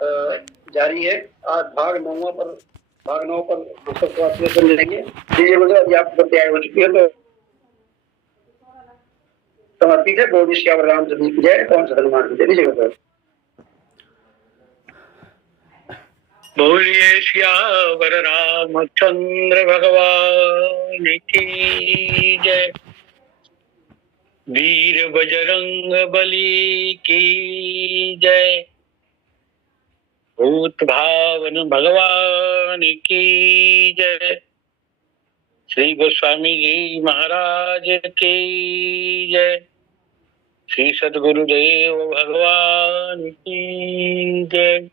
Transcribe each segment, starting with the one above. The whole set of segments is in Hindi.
जारी है। आज भाग 9 पर पुस्तक को आपसे समझेंगे। जी बोले अभी आप तैयार हो चुकी है तो समर्पित है बोल श्यावर रामचंद्र की जय, कौन सा हनुमान की जय। जी बोलिए श्यावर रामचंद्र भगवान की जय। वीर बजरंग बली की जय। भूत भावन भगवान की जय। श्री गोस्वामी जी महाराज की जय। श्री सद्गुरुदेव भगवान की जय।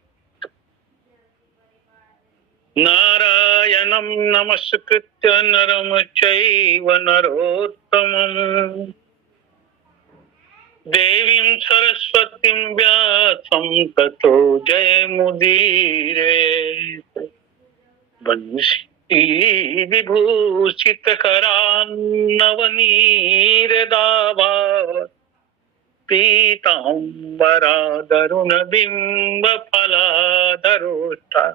नारायणं नमस्कृत्य नरं चैव नरोत्तमम् देवीं सरस्वतीं व्यासं ततो जयमुदीरये। वंशी विभूषितकरान्नवनीरदाभात् पीताम्बरादरुणबिम्बफलाधरोष्ठा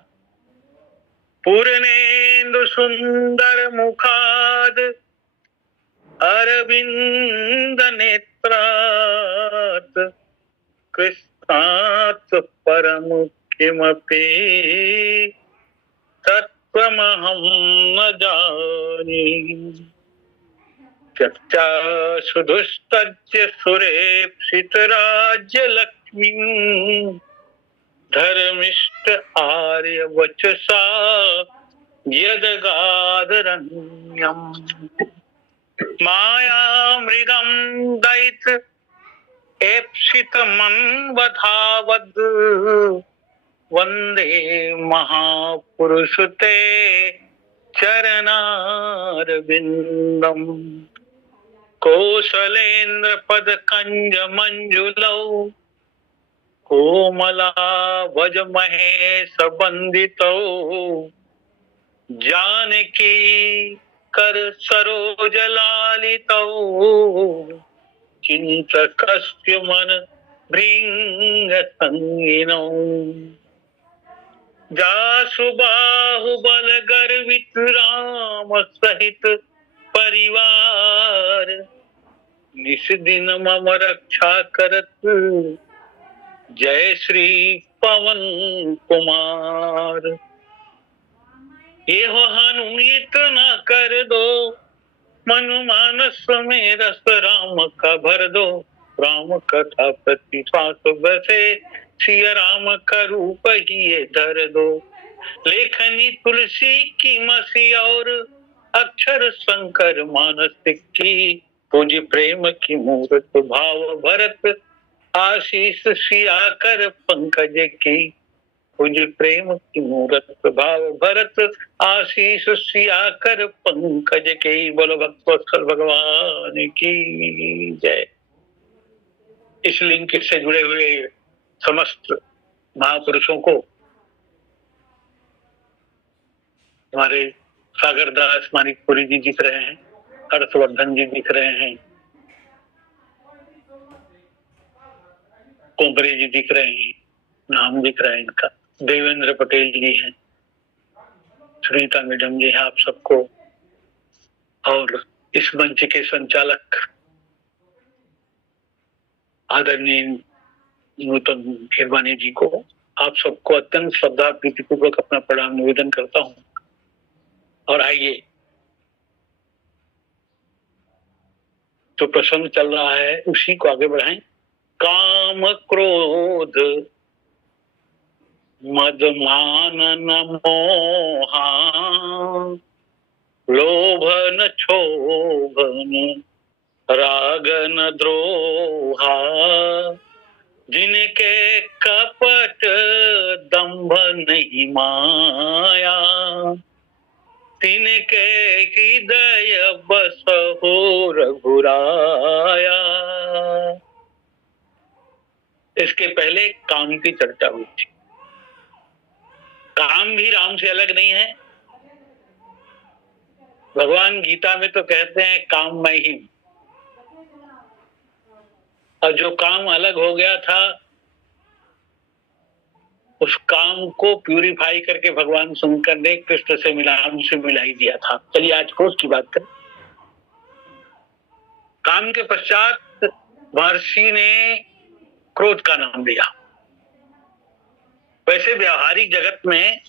पूर्णेन्दु सुंदर मुखाद अरविंद नेत्रात् कृष्णात् परम किमपि तत्त्वमहं न जाने। चर्चा सुदुस्तज्य सुरेप्सित राज्य लक्ष्मीं धर्मिष्ठ आर्य वचसा यदगादरण्यम् मायामृगं दैत एप्सित मन्वधावद् वन्दे महापुरुष ते चरणारविन्दम्। कौसलेन्द्र पद कंज मंजुलौ कोमलावज महेश बंदितौ जानकी कर सरोज लालितौ चिंतकस्य मन भृंग संगिनौ। जासु बाहुबल गर्वित राम सहित परिवार निस दिन मम रक्षा करत जय श्री पवन कुमार। ये हनुमित न कर दो मन मानस में रस राम का भर दो। राम कथा प्रति पास बसे सिया राम का रूप ही धर दो। लेखनी तुलसी की मसी और अक्षर शंकर मानस की पूज प्रेम की मूर्त भाव भरत आशीष सिया कर पंकज की। पूज प्रेम की मूर्त भाव भरत आशीष सिया कर पंकज के। बोलो भक्तवत्सल भगवान की जय। इस लिंक से जुड़े हुए समस्त महापुरुषों को हमारे सागर दास मानिकपुरी जी दिख रहे हैं, हर्षवर्धन जी दिख रहे हैं, कोंबरे जी दिख रहे हैं, नाम दिख रहा है इनका, देवेंद्र पटेल जी हैं, सुनीता मैडम जी हैं, आप सबको और इस मंच के संचालक आदरणीय नूतन हिरवानी जी को आप सबको अत्यंत श्रद्धा प्रीतिपूर्वक अपना प्रणाम निवेदन करता हूं। और आइए जो प्रसंग चल रहा है उसी को आगे बढ़ाएं। काम क्रोध मद मान मोहा लोभ न क्षोभन राग न द्रोहा जिनके कपट दंभ नहीं माया तिनके हृदय बसहु रघुराया। इसके पहले काम की चर्चा हुई थी। काम भी राम से अलग नहीं है। भगवान गीता में तो कहते हैं काम मैं ही। और जो काम अलग हो गया था उस काम को प्यूरिफाई करके भगवान शंकर ने कृष्ण से मिला ही दिया था। चलिए आज क्रोध की बात करें। काम के पश्चात महर्षि ने क्रोध का नाम लिया। वैसे व्यवहारिक जगत में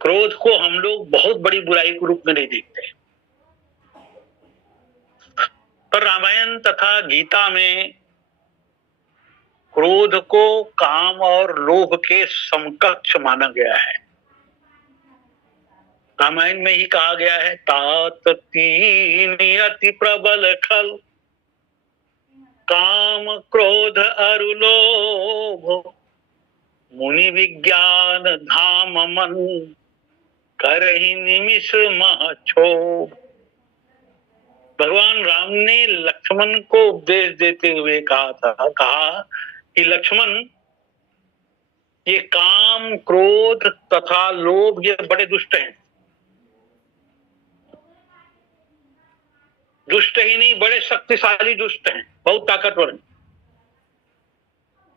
क्रोध को हम लोग बहुत बड़ी बुराई के रूप में नहीं देखते, पर रामायण तथा गीता में क्रोध को काम और लोभ के समकक्ष माना गया है। रामायण में ही कहा गया है, तात तीन अति प्रबल खल, काम क्रोध अरु लोभ, मुनि विज्ञान धाम मन, करहि निमिष मह क्षोभ। भगवान राम ने लक्ष्मण को उपदेश देते हुए कहा कि लक्ष्मण, ये काम क्रोध तथा लोभ ये बड़े दुष्ट हैं। दुष्ट ही नहीं, बड़े शक्तिशाली दुष्ट हैं, बहुत ताकतवर हैं।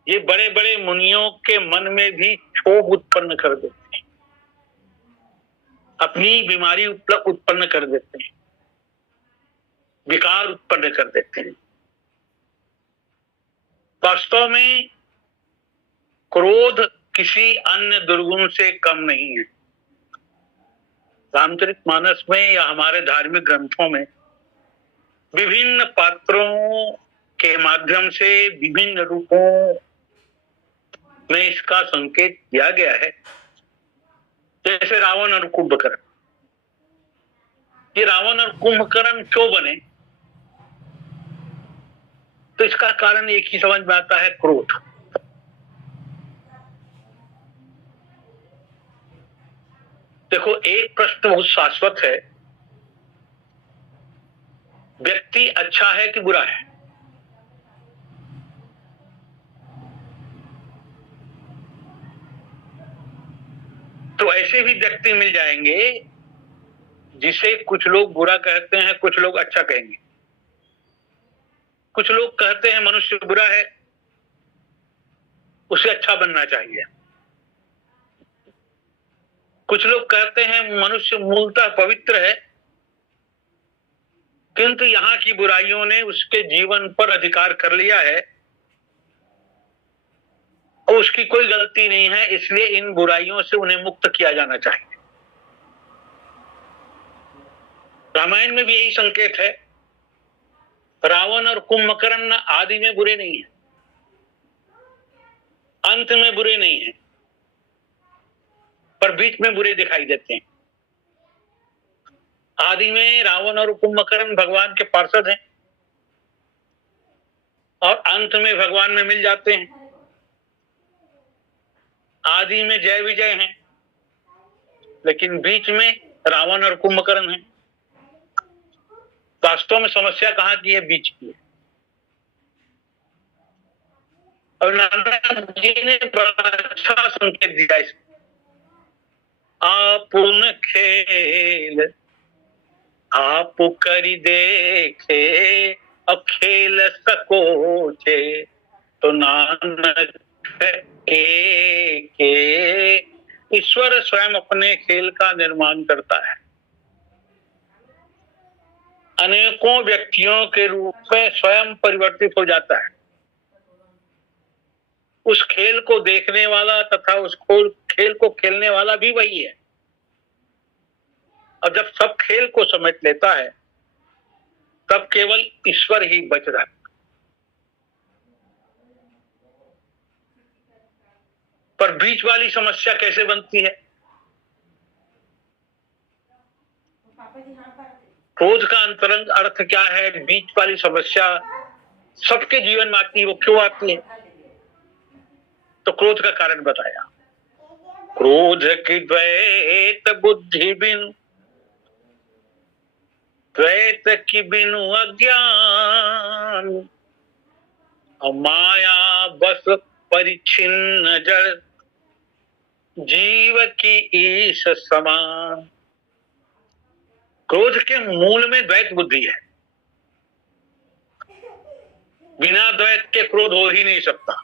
ये बड़े बड़े मुनियों के मन में भी क्षोभ उत्पन्न कर देते हैं, अपनी बीमारी उत्पन्न कर देते हैं, विकार उत्पन्न कर देते हैं। वास्तव में क्रोध किसी अन्य दुर्गुण से कम नहीं है। रामचरितमानस में या हमारे धार्मिक ग्रंथों में विभिन्न पात्रों के माध्यम से विभिन्न रूपों में इसका संकेत दिया गया है। जैसे रावण और कुंभकर्ण। ये रावण और कुंभकर्ण क्यों बने? तो इसका कारण एक ही समझ में आता है, क्रोध। देखो, एक प्रश्न बहुत शाश्वत है, व्यक्ति अच्छा है कि बुरा है? तो ऐसे भी व्यक्ति मिल जाएंगे जिसे कुछ लोग बुरा कहते हैं, कुछ लोग अच्छा कहेंगे। कुछ लोग कहते हैं मनुष्य बुरा है, उसे अच्छा बनना चाहिए। कुछ लोग कहते हैं मनुष्य मूलतः पवित्र है, किंतु यहाँ की बुराइयों ने उसके जीवन पर अधिकार कर लिया है और उसकी कोई गलती नहीं है, इसलिए इन बुराइयों से उन्हें मुक्त किया जाना चाहिए। रामायण में भी यही संकेत है। रावण और कुंभकर्ण आदि में बुरे नहीं है, अंत में बुरे नहीं है, पर बीच में बुरे दिखाई देते हैं। आदि में रावण और कुंभकर्ण भगवान के पार्षद हैं और अंत में भगवान में मिल जाते हैं। आदि में जय विजय हैं, लेकिन बीच में रावण और कुंभकर्ण हैं। वास्तव में समस्या कहां की है? बीच की है। और नारद जी ने बड़ा अच्छा संकेत दिया इसको। आपुन खेल आप करी देखे, अब खेल सकोचे, तो नानक के ईश्वर स्वयं अपने खेल का निर्माण करता है। अनेकों व्यक्तियों के रूप में स्वयं परिवर्तित हो जाता है। उस खेल को देखने वाला तथा उस खेल को खेलने वाला भी वही है। और जब सब खेल को समेट लेता है, तब केवल ईश्वर ही बच रहा है। पर बीच वाली समस्या कैसे बनती है? क्रोध का अंतरंग अर्थ क्या है? बीच वाली समस्या सबके जीवन में आती है। वो क्यों आती है? तो क्रोध का कारण बताया। क्रोध की द्वैत बुद्धि बिनु, द्वैत की बिनु अज्ञान, माया बस परिच्छिन्न जड़, जीव की ईश समान। क्रोध के मूल में द्वैत बुद्धि है। बिना द्वैत के क्रोध हो ही नहीं सकता।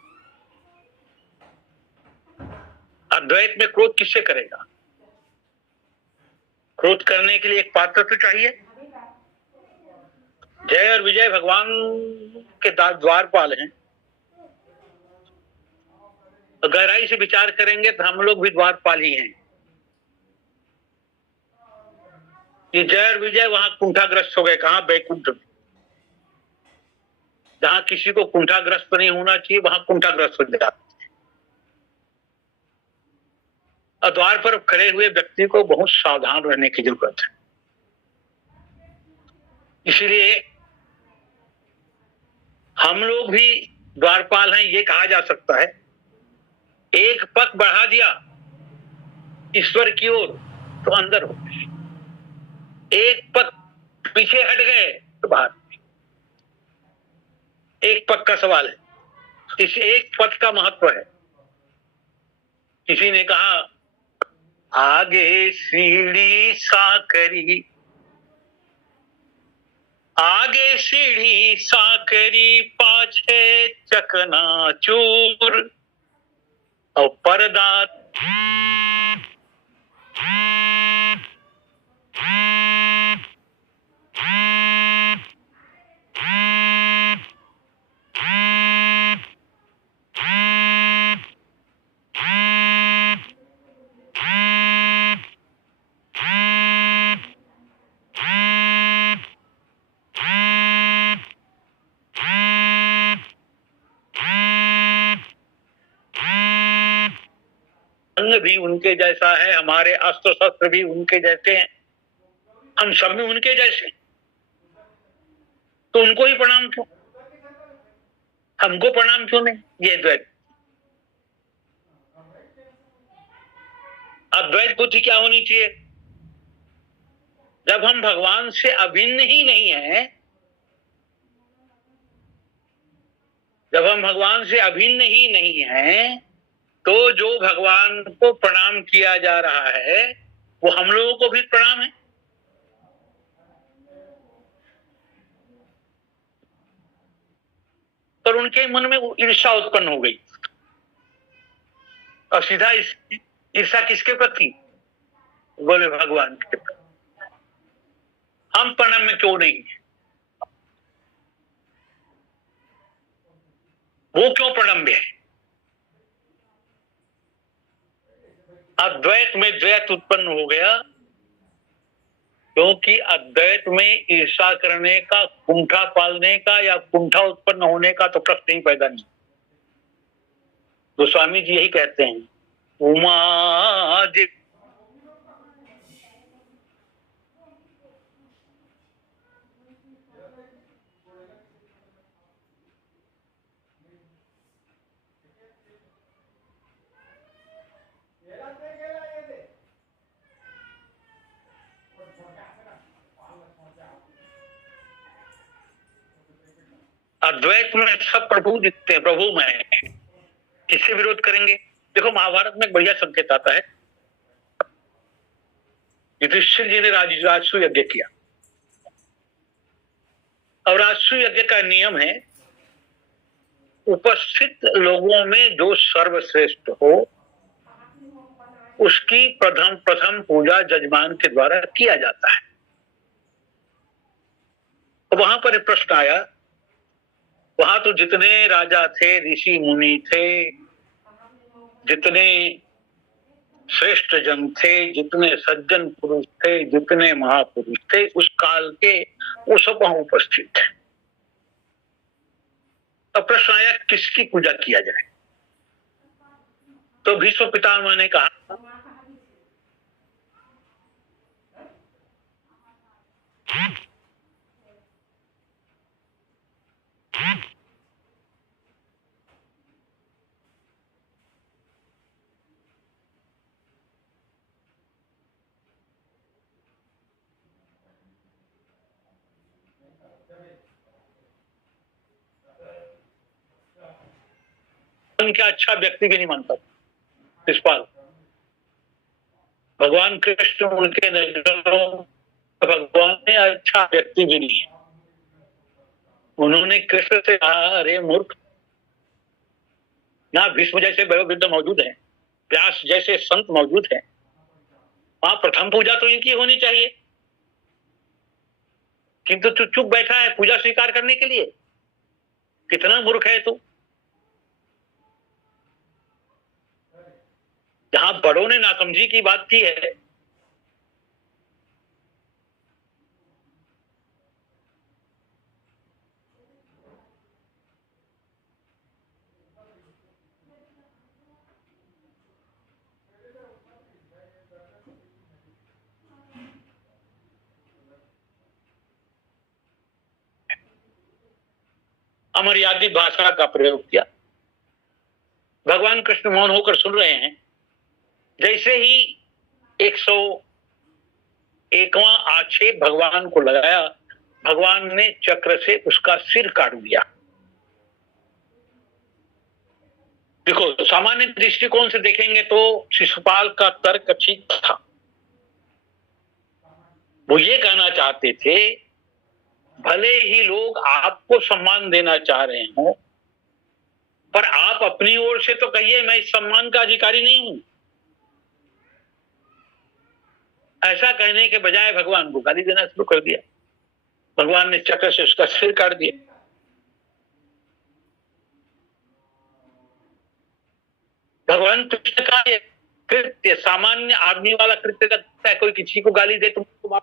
अद्वैत में क्रोध किससे करेगा? क्रोध करने के लिए एक पात्र तो चाहिए। जय और विजय भगवान के द्वारपाल हैं। तो गहराई से विचार करेंगे तो हम लोग भी द्वारपाल ही हैं। ये जय और विजय वहां कुंठाग्रस्त हो गए। कहां? बैकुंठ में। जहां किसी को कुंठाग्रस्त नहीं होना चाहिए वहां कुंठाग्रस्त हो जाता। और द्वार पर खड़े हुए व्यक्ति को बहुत सावधान रहने की जरूरत है। इसलिए हम लोग भी द्वारपाल हैं, ये कहा जा सकता है। एक पग बढ़ा दिया ईश्वर की ओर तो अंदर हो गए, एक पग पीछे हट गए तो बाहर। एक पग का सवाल है। इस एक पग का महत्व है। किसी ने कहा आगे सीढ़ी साकरी, आगे सीढ़ी साकरी पाछे चकनाचूर, और पर्दा भी उनके जैसा है, हमारे अस्त्र शस्त्र भी उनके जैसे हैं, हम सब में उनके जैसे। तो उनको ही प्रणाम क्यों, हमको प्रणाम क्यों नहीं? ये द्वैत। अद्वैत बुद्धि क्या होनी चाहिए? जब हम भगवान से अभिन्न ही नहीं है, जब हम भगवान से अभिन्न ही नहीं है, तो जो भगवान को प्रणाम किया जा रहा है वो हम लोगों को भी प्रणाम है। पर उनके मन में वो ईर्ष्या उत्पन्न हो गई। और सीधा ईर्ष्या किसके प्रति? बोले भगवान के प्रति। हम प्रणाम में क्यों नहीं है? वो क्यों प्रणम्य है? अद्वैत में द्वैत उत्पन्न हो गया, क्योंकि अद्वैत में ईर्षा करने का, कुंठा पालने का या कुंठा उत्पन्न होने का तो प्रश्न ही पैदा नहीं। गोस्वामी जी यही कहते हैं, उमा जी अद्वैत में सब प्रभु दिखते हैं, प्रभु में। किससे विरोध करेंगे? देखो महाभारत में एक बढ़िया संकेत आता है। युधिष्ठिर जी ने राजसु यज्ञ किया, और राजसु यज्ञ का नियम है उपस्थित लोगों में जो सर्वश्रेष्ठ हो उसकी प्रथम पूजा जजमान के द्वारा किया जाता है। तो वहां पर एक प्रश्न आया, वहां तो जितने राजा थे, ऋषि मुनि थे, जितने श्रेष्ठ जन थे, जितने सज्जन पुरुष थे, जितने महापुरुष थे उस काल के, वो सब वहां उपस्थित थे। अब प्रश्न आया किसकी पूजा किया जाए? तो भीष्म पितामह ने कहा उनका अच्छा व्यक्ति भी नहीं मानता शिषपाल। भगवान कृष्ण उनके नजरों भगवान ने अच्छा व्यक्ति भी नहीं है। उन्होंने कृष्ण से कहा, अरे मूर्ख, यहाँ भीष्म जैसे वयोवृद्ध मौजूद हैं, व्यास जैसे संत मौजूद हैं, वहां प्रथम पूजा तो इनकी होनी चाहिए, किंतु तू चुप बैठा है पूजा स्वीकार करने के लिए। कितना मूर्ख है तू। जहां बड़ों ने नासमझी की बात की है, अमर्यादित भाषा का प्रयोग किया। भगवान कृष्ण मौन होकर सुन रहे हैं। जैसे ही 101वां आक्षेप भगवान को लगाया, भगवान ने चक्र से उसका सिर काट दिया। देखो, सामान्य दृष्टिकोण से देखेंगे तो शिशुपाल का तर्क ठीक था। वो ये कहना चाहते थे, भले ही लोग आपको सम्मान देना चाह रहे हो, पर आप अपनी ओर से तो कहिए मैं इस सम्मान का अधिकारी नहीं हूं। ऐसा कहने के बजाय भगवान को गाली देना शुरू कर दिया। भगवान ने चक्र से उसका सिर काट दिया। भगवान कृष्ण का ये कृत्य सामान्य आदमी वाला कृत्य लगता है। कोई किसी को गाली दे तुमको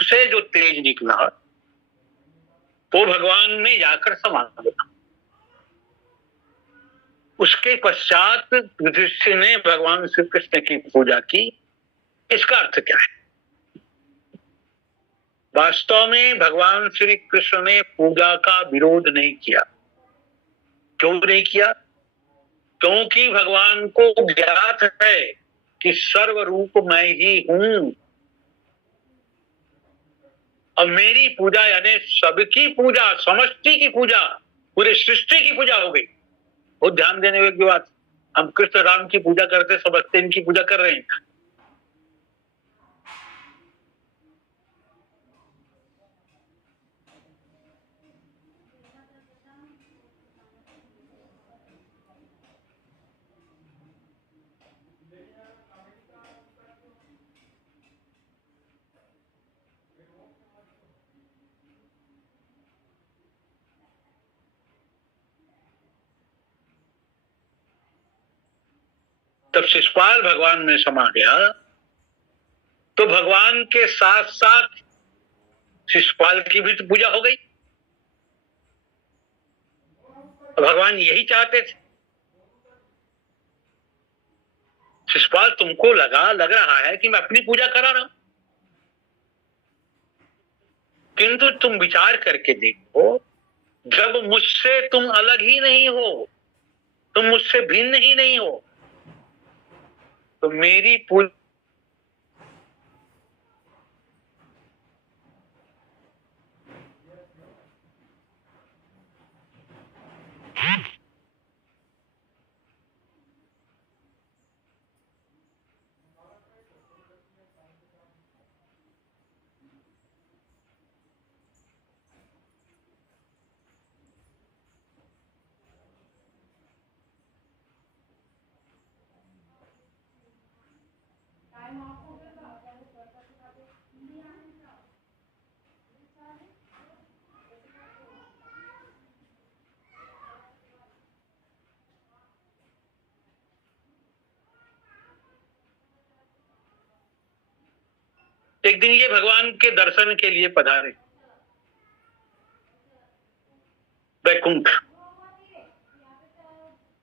से जो तेज निकला वो भगवान में जाकर समा गया। उसके पश्चात युधिष्ठिर ने भगवान श्री कृष्ण की पूजा की। इसका अर्थ क्या है? वास्तव में भगवान श्री कृष्ण ने पूजा का विरोध नहीं किया। क्यों नहीं किया? क्योंकि भगवान को ज्ञात है कि सर्वरूप मैं ही हूं और मेरी पूजा यानी सबकी पूजा, समष्टि की पूजा, पूरे सृष्टि की पूजा हो गई। बहुत ध्यान देने योग्य बात। हम कृष्ण राम की पूजा करते समझते इनकी पूजा कर रहे हैं। तब शिशुपाल भगवान में समा गया तो भगवान के साथ साथ शिशुपाल की भी तो पूजा हो गई। भगवान यही चाहते थे। शिशुपाल, तुमको लग रहा है कि मैं अपनी पूजा करा रहा हूं, किंतु तुम विचार करके देखो, जब मुझसे तुम अलग ही नहीं हो, तुम मुझसे भिन्न ही नहीं हो, तो मेरी पूजा एक दिन ये भगवान के दर्शन के लिए पधारे वैकुंठ।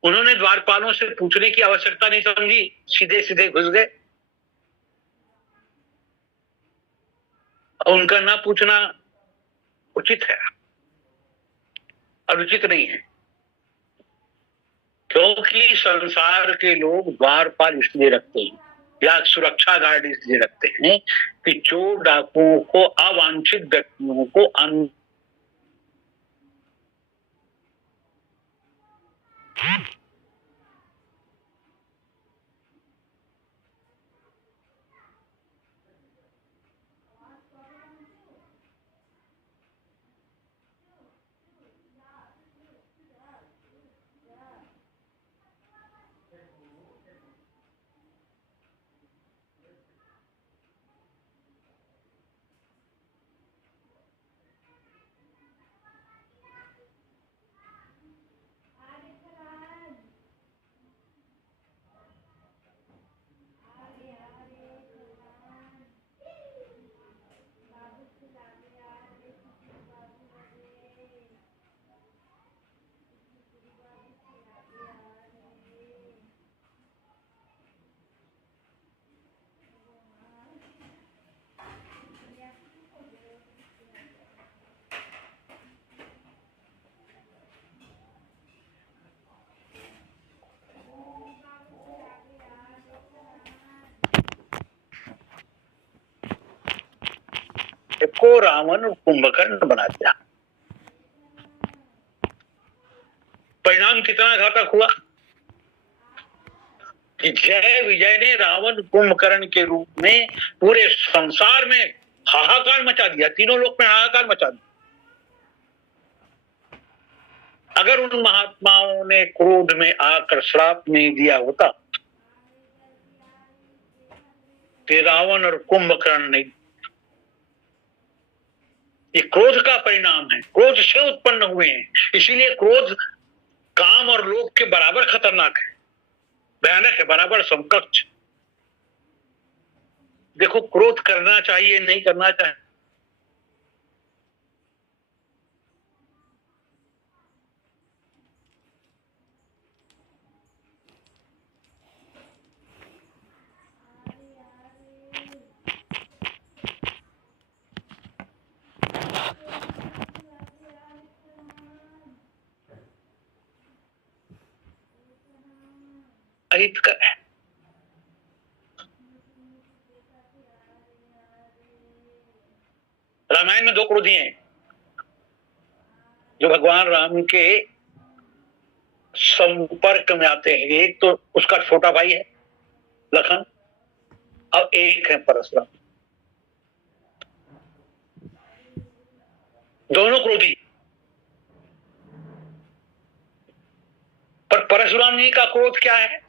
उन्होंने द्वारपालों से पूछने की आवश्यकता नहीं समझी, सीधे सीधे घुस गए। और उनका ना पूछना उचित है, अनुचित नहीं है। क्योंकि संसार के लोग द्वारपाल इसलिए रखते हैं या सुरक्षा गार्ड इसलिए रखते हैं कि चोर डाकुओं को, अवांछित व्यक्तियों को को रावण कुंभकर्ण बना दिया। परिणाम कितना घातक हुआ कि जय विजय ने रावण कुंभकर्ण के रूप में पूरे संसार में हाहाकार मचा दिया, तीनों लोक में हाहाकार मचा दिया। अगर उन महात्माओं ने क्रोध में आकर श्राप नहीं दिया होता तो रावण और कुंभकर्ण नहीं। ये क्रोध का परिणाम है, क्रोध से उत्पन्न हुए हैं। इसीलिए क्रोध काम और लोभ के बराबर खतरनाक है, भयानक है, बराबर समकक्ष। देखो, क्रोध करना चाहिए नहीं करना चाहिए, अहितकर है। रामायण में दो क्रोधी हैं जो भगवान राम के संपर्क में आते हैं। एक तो उसका छोटा भाई है लखन, और एक है परशुराम। दोनों क्रोधी, पर परशुराम जी का क्रोध क्या है?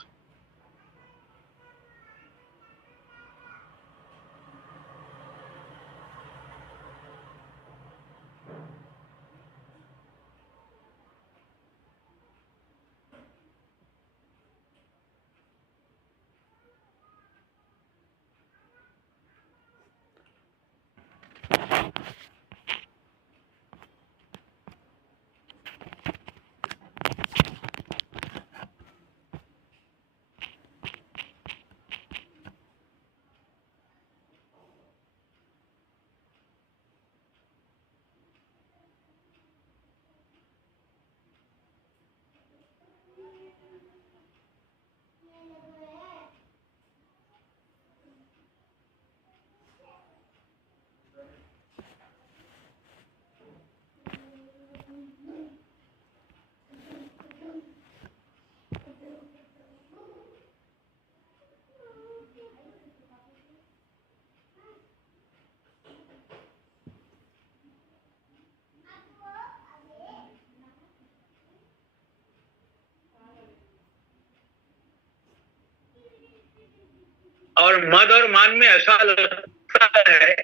और मद और मान में ऐसा लगता है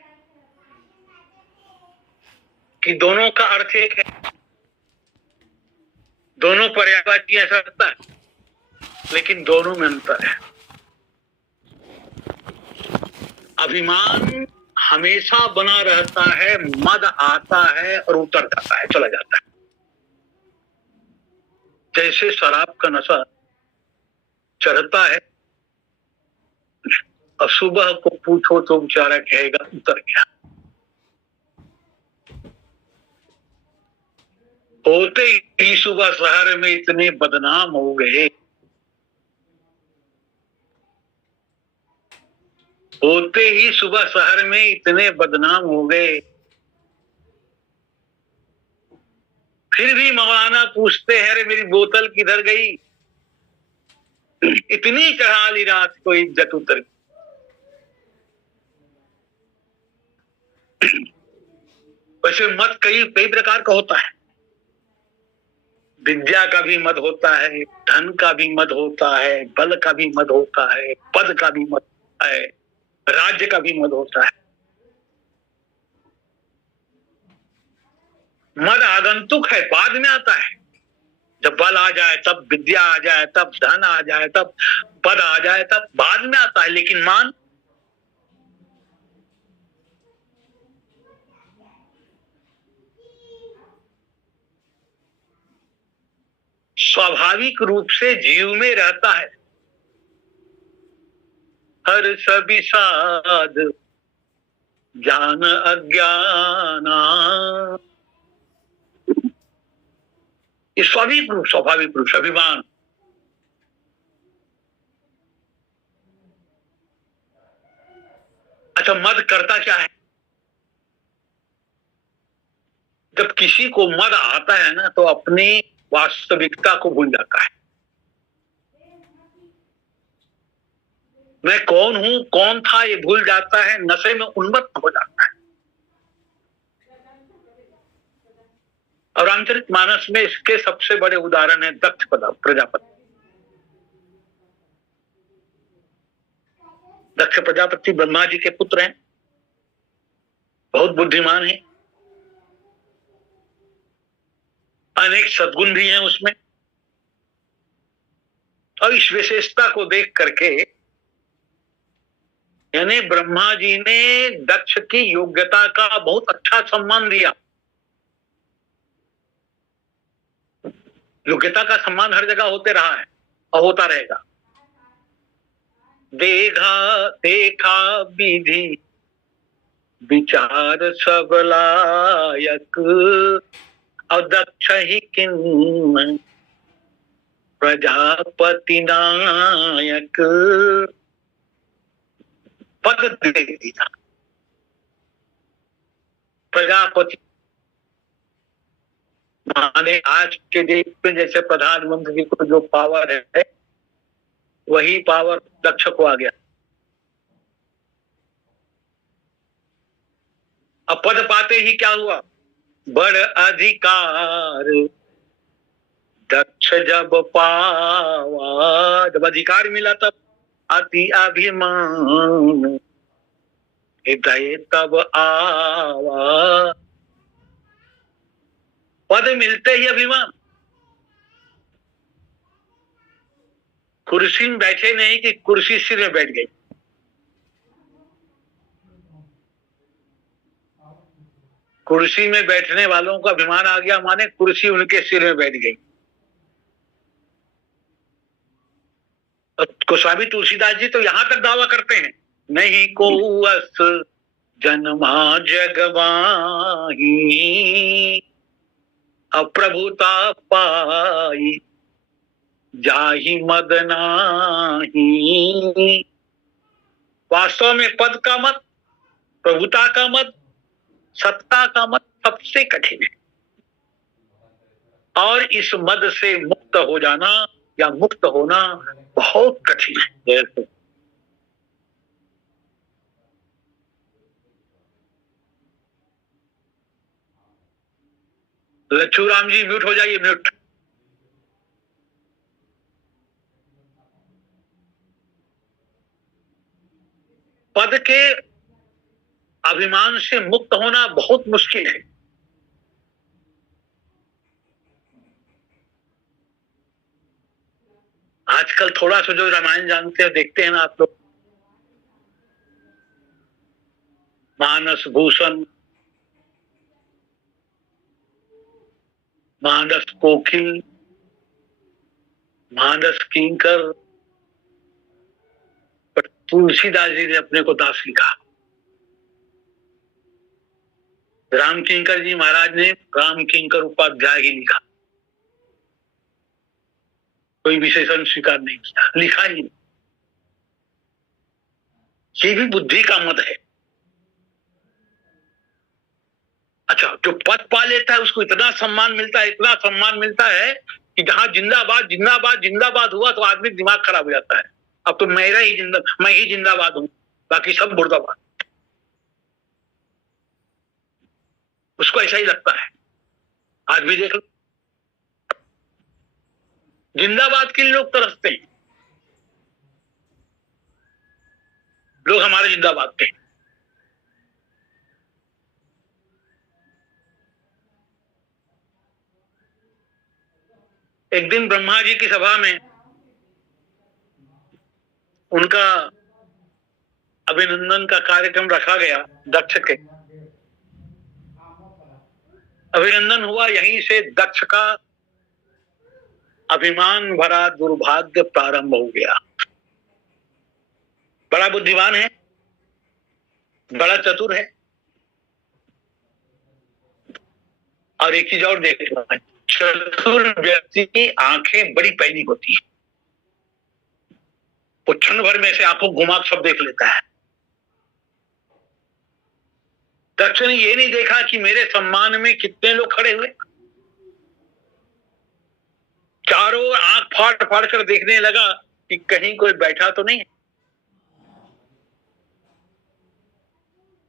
कि दोनों का अर्थ एक है, दोनों पर्यायवाची ऐसा लगता है, लेकिन दोनों में अंतर है। अभिमान हमेशा बना रहता है, मद आता है और उतर जाता है, चला जाता है। जैसे शराब का नशा चढ़ता है और सुबह को पूछो तो बेचारा कहेगा उतर गया। होते ही सुबह शहर में इतने बदनाम हो गए, होते ही सुबह शहर में इतने बदनाम हो गए, फिर भी मौलाना पूछते हैं अरे मेरी बोतल किधर गई? इतनी चढ़ा ली रात को इज्जत उतर गई। वैसे मत कई कई प्रकार का होता है। विद्या का भी मद होता है, धन का भी मद होता है, बल का भी मद होता है, पद का भी मद होता है, राज्य का भी मद होता है। मद आगंतुक है, बाद में आता है। जब बल आ जाए, तब विद्या आ जाए, तब धन आ जाए, तब पद आ जाए, तब बाद में आता है। लेकिन मान स्वाभाविक रूप से जीव में रहता है। हर सभी साध ज्ञान अज्ञाना, ये स्वाभाविक रूप से अभिमान। अच्छा, मद करता क्या है? जब किसी को मद आता है ना तो अपनी वास्तविकता को भूल जाता है। मैं कौन हूं, कौन था, ये भूल जाता है, नशे में उन्मत्त हो जाता है। और रामचरितमानस में इसके सबसे बड़े उदाहरण है दक्ष प्रजापति। दक्ष प्रजापति ब्रह्मा जी के पुत्र हैं, बहुत बुद्धिमान हैं, अनेक सद्गुण भी हैं उसमें। और इस विशेषता को देख करके यानी ब्रह्मा जी ने दक्ष की योग्यता का बहुत अच्छा सम्मान दिया। योग्यता का सम्मान हर जगह होते रहा है और होता रहेगा। देखा देखा विधि विचार सब लायक, और दक्ष ही किन प्रजापति नायक। पद दे दिया प्रजापति, माने आज के देश में जैसे प्रधानमंत्री को जो पावर है वही पावर दक्ष को आ गया। अब पद पाते ही क्या हुआ, बड़ अधिकार दक्ष जब पावा। जब अधिकार मिला तब अति अभिमान हृदय तब आवा। पद मिलते ही अभिमान। कुर्सी में बैठे नहीं कि कुर्सी सिर में बैठ गई। कुर्सी में बैठने वालों को अभिमान आ गया, माने कुर्सी उनके सिर में बैठ गई। गोस्वामी तुलसीदास जी तो यहां तक दावा करते हैं, नहीं को अस जन्मा जगवाही, अप्रभुता पाई जाहि मद नाही। वास्तव में पद का मत, प्रभुता का मत, सत्ता का मत सबसे कठिन है। और इस मद से मुक्त हो जाना या मुक्त होना बहुत कठिन है। जैसे लच्छू राम जी म्यूट हो जाइए, म्यूट। पद के अभिमान से मुक्त होना बहुत मुश्किल है। आजकल थोड़ा सा जो रामायण जानते हैं देखते हैं ना आप लोग, मानस भूषण, मानस कोकिल, मानस किंकर, पर तुलसीदास जी ने अपने को दास लिखा। राम किंकर जी महाराज ने राम किंकर उपाध्याय ही लिखा, कोई विशेषण स्वीकार नहीं किया, लिखा ही। ये भी बुद्धि का मत है। अच्छा, जो पद पा लेता है उसको इतना सम्मान मिलता है, इतना सम्मान मिलता है कि जहां जिंदाबाद जिंदाबाद जिंदाबाद हुआ तो आदमी दिमाग खराब हो जाता है। अब तो मैं ही जिंदाबाद हूं, बाकी सब मुर्दाबाद। उसको ऐसा ही लगता है। आज भी देख लो, जिंदाबाद के लिए लोग तरसते हैं। लोग हमारे जिंदाबाद के। एक दिन ब्रह्मा जी की सभा में उनका अभिनंदन का कार्यक्रम रखा गया। दक्ष के अभिनंदन हुआ, यहीं से दक्ष का अभिमान भरा दुर्भाग्य प्रारंभ हो गया। बड़ा बुद्धिमान है, बड़ा चतुर है, और एक चीज और देख लो, चतुर व्यक्ति की आंखें बड़ी पैनी होती है। वो क्षण भर में से आंखों घुमा सब देख लेता है। दक्ष ने ये नहीं देखा कि मेरे सम्मान में कितने लोग खड़े हुए, चारों ओर आंख फाड़ फाड़ कर देखने लगा कि कहीं कोई बैठा तो नहीं है।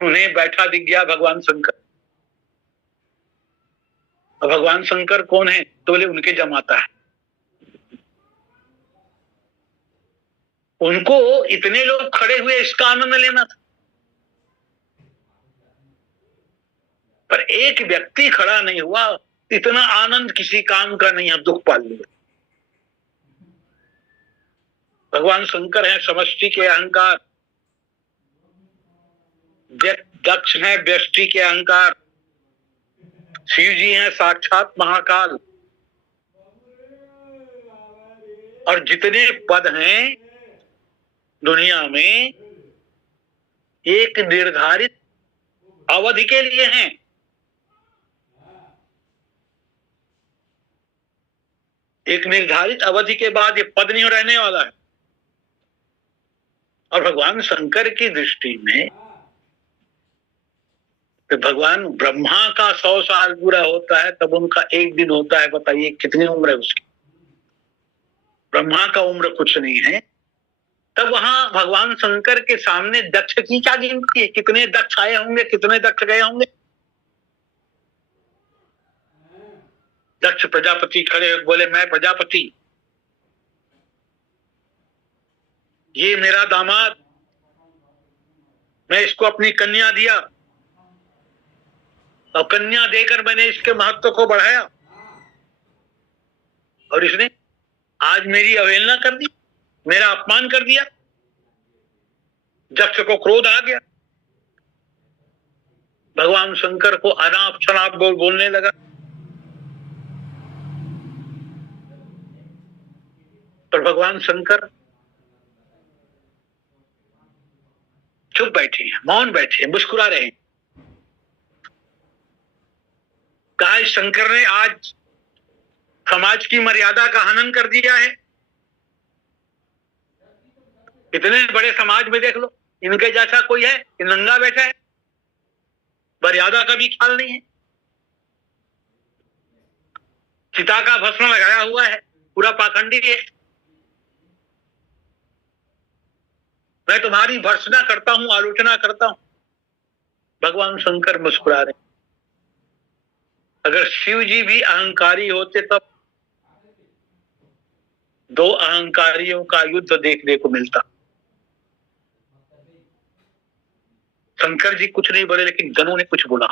उन्हें बैठा दिख गया भगवान शंकर। और भगवान शंकर कौन है? तो बोले उनके जमाता है। उनको इतने लोग खड़े हुए इसका आनंद लेना था, पर एक व्यक्ति खड़ा नहीं हुआ। इतना आनंद किसी काम का नहीं है, दुख पाल लिया। भगवान शंकर है समष्टि के अहंकार, दक्ष है व्यष्टि के अहंकार, शिव जी हैं साक्षात महाकाल। और जितने पद हैं दुनिया में एक निर्धारित अवधि के लिए हैं। एक निर्धारित अवधि के बाद ये पद नहीं रहने वाला है। और भगवान शंकर की दृष्टि में तो भगवान ब्रह्मा का 100 साल पूरा होता है तब उनका एक दिन होता है। बताइए कितनी उम्र है उसकी? ब्रह्मा का उम्र कुछ नहीं है। तब वहां भगवान शंकर के सामने दक्ष की क्या गिनती है? कितने दक्ष आए होंगे, कितने दक्ष गए होंगे? दक्ष प्रजापति खड़े बोले मैं प्रजापति, ये मेरा दामाद, मैं इसको अपनी कन्या दिया और कन्या देकर मैंने इसके महत्व को बढ़ाया और इसने आज मेरी अवहेलना कर दी, मेरा अपमान कर दिया। दक्ष को क्रोध आ गया, भगवान शंकर को अनाप शनाप बोलने लगा। पर भगवान शंकर चुप बैठे हैं, मौन बैठे हैं, मुस्कुरा रहे हैं। कहा शंकर ने आज समाज की मर्यादा का हनन कर दिया है। इतने बड़े समाज में देख लो, इनके जैसा कोई है? नंगा बैठा है, मर्यादा का भी ख्याल नहीं है, चिता का भस्म लगाया हुआ है, पूरा पाखंडी है। मैं तुम्हारी भर्त्सना करता हूं, आलोचना करता हूं। भगवान शंकर मुस्कुरा रहे। अगर शिव जी भी अहंकारी होते तब दो अहंकारियों का युद्ध देखने को मिलता। शंकर जी कुछ नहीं बोले, लेकिन गणों ने कुछ बोला।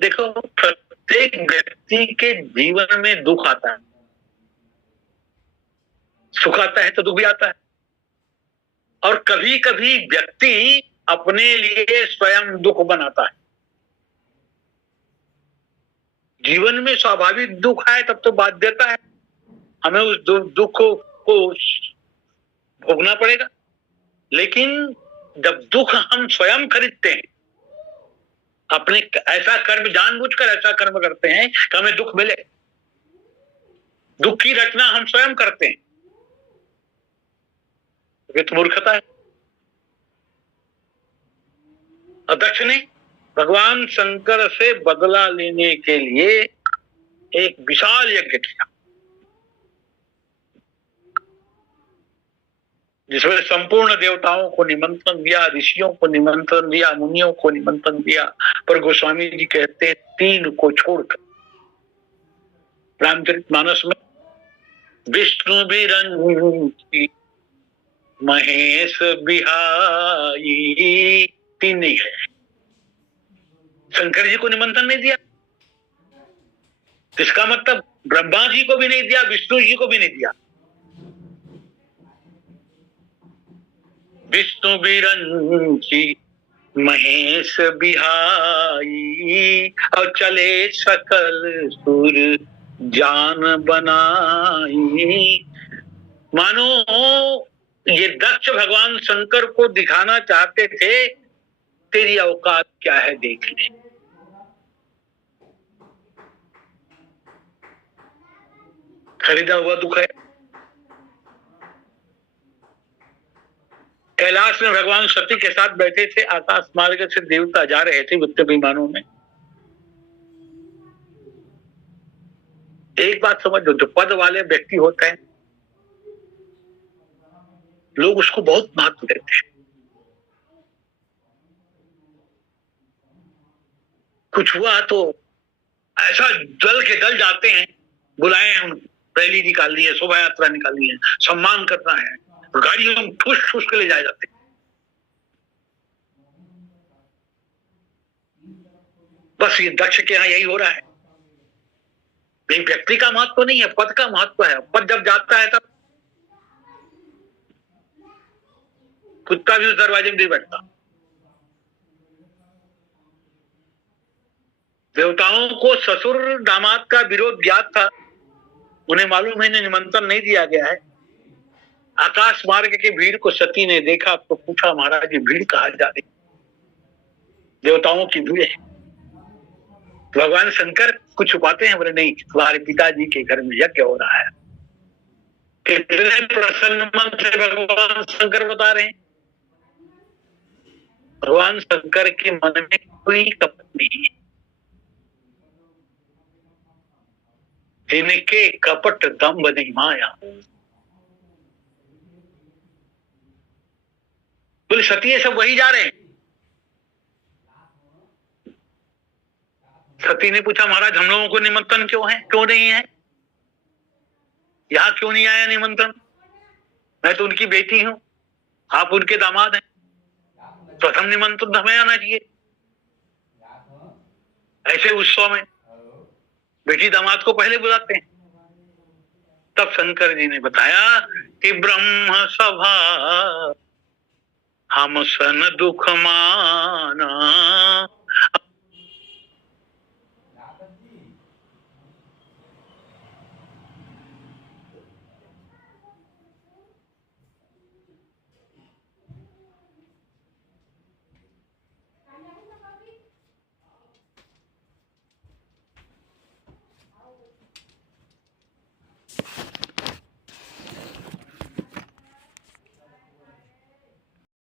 देखो, प्रत्येक व्यक्ति के जीवन में दुख आता है, सुख आता है तो दुख भी आता है। और कभी कभी व्यक्ति अपने लिए स्वयं दुख बनाता है। जीवन में स्वाभाविक दुख आए तब तो बाध्यता है, हमें उस दुख को भोगना पड़ेगा। लेकिन जब दुख हम स्वयं खरीदते हैं, अपने ऐसा कर्म जानबूझकर ऐसा कर्म करते हैं कि हमें दुख मिले, दुख की रचना हम स्वयं करते हैं, ये तो मूर्खता है। दक्ष ने भगवान शंकर से बदला लेने के लिए एक विशाल यज्ञ किया, जिसमें संपूर्ण देवताओं को निमंत्रण दिया, ऋषियों को निमंत्रण दिया, मुनियों को निमंत्रण दिया। पर गोस्वामी जी कहते हैं 3 को छोड़कर। रामचरितमानस में विष्णु बिरंची महेश बिहाई 3 नहीं है। शंकर जी को निमंत्रण नहीं दिया, इसका मतलब ब्रह्मा जी को भी नहीं दिया, विष्णु जी को भी नहीं दिया। विष्णु बिरंची महेश बिहाई और चले सकल सुर जान बनाई। मानो ये दक्ष भगवान शंकर को दिखाना चाहते थे, तेरी औकात क्या है देख ले। खरीदा हुआ दुख है। कैलाश में भगवान सती के साथ बैठे थे, आकाश मार्ग से देवता जा रहे थे वित्त विमानों में। एक बात समझ लो, जो पद वाले व्यक्ति होते हैं लोग उसको बहुत महत्व देते हैं। कुछ हुआ तो ऐसा जल के दल जाते हैं, बुलाए हैं, रैली निकालनी है, शोभा यात्रा निकालनी है, सम्मान करना है, गाड़ियों में ठूस ठूस के ले जाए जाते हैं। बस ये दक्ष के यहाँ यही हो रहा है। ये व्यक्ति का महत्व नहीं है, पद का महत्व है। पद जब जाता है तब कुत्ता भी उस दरवाजे में नहीं बैठता। देवताओं को ससुर दामाद का विरोध ज्ञात था, उन्हें मालूम है निमंत्रण नहीं दिया गया है। आकाश मार्ग के भीड़ को सती ने देखा तो पूछा, महाराज ये भीड़ कहाँ जा रही? देवताओं की भीड़ है। भगवान शंकर कुछ छुपाते हैं? बोले नहीं, तुम्हारे पिताजी के घर में यज्ञ हो रहा है। कितने प्रसन्न मन से भगवान शंकर बता रहे हैं। भगवान शंकर के मन में कोई कपट नहीं है। इनके कपट दंभ नहीं माया। बोले सती सब वही जा रहे हैं। सती ने पूछा, महाराज हम लोगों को निमंत्रण क्यों है, क्यों नहीं है? यहां क्यों नहीं आया निमंत्रण? मैं तो उनकी बेटी हूं, आप उनके दामाद हैं, प्रथम निमंत्रण हमें आना चाहिए। ऐसे उत्सव में बेटी दामाद को पहले बुलाते हैं। तब शंकर जी ने बताया कि ब्रह्म सभा हम सन दुख माना,